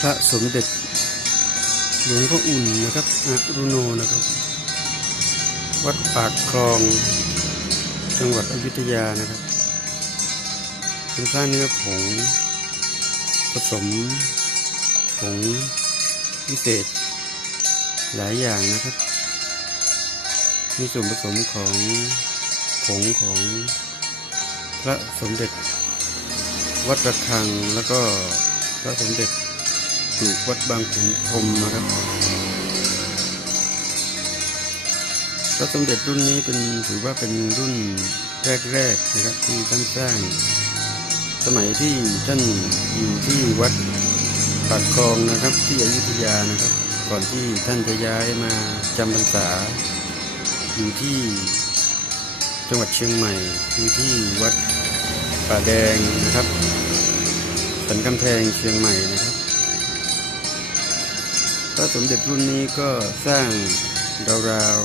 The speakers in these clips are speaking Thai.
พระสมเด็จหลวงพ่ออุ่นนะครับอารุโนนะครับ วัดปากคลอง จังหวัดอยุธยานะครับ เป็นพระเนื้อผง ผสมผงพิเศษ หลายอย่างนะครับ มีส่วนผสมของผงของพระสมเด็จ วัดระฆังแล้วก็พระสมเด็จ ปลูกวัดบางขุนพรมนะครับพระสมเด็จรุ่นนี้เป็นถือว่าเป็นรุ่นแรกๆนะครับที่ท่านสร้าง สมัยที่ท่านอยู่ที่วัดปากคลองนะครับ ที่อยุธยานะครับ ก่อนที่ท่านจะย้ายมาจำพรรษา อยู่ที่จังหวัดเชียงใหม่คือที่วัดป่าแดงนะครับสันกำแพงเชียงใหม่นะครับ ระสมเด็จรุ่นนี้ก็สร้างราว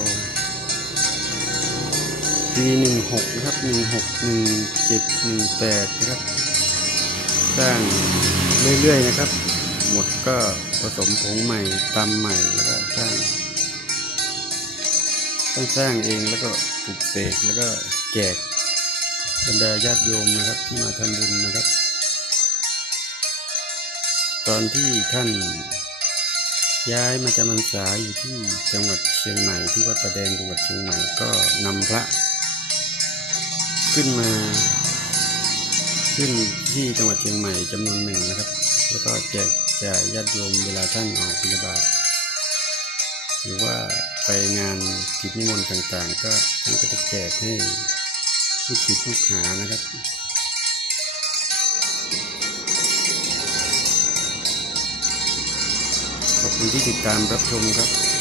ๆปีหนึ่งหกนะครับหนึ่งหกหนึ่งเจ็ดหนึ่งแปดนะครับ สร้างเรื่อยๆนะครับ หมดก็ผสมผงใหม่ตำใหม่แล้วก็สร้างต้องสร้างเองแล้วก็ปลูกเสกแล้วก็แจกบรรดาญาติโยมนะครับที่มาทำบุญนะครับ ตอนที่ท่าน ย้ายมาจำพรรษาอยู่ที่จังหวัดเชียงใหม่ที่วัดประแดงจังหวัดเชียงใหม่ก็นำพระ ขึ้นมา ขึ้นที่จังหวัดเชียงใหม่จำนวนหนึ่งนะครับ แล้วก็แจกจ่ายญาติโยมเวลาท่านออกบิณฑบาตหรือว่าไปงานกิจนิมนต์ต่างๆ ก็ท่านก็จะแจกให้ลูกศิษย์ลูกหานะครับขอบ คุณที่ติดตามรับชมครับ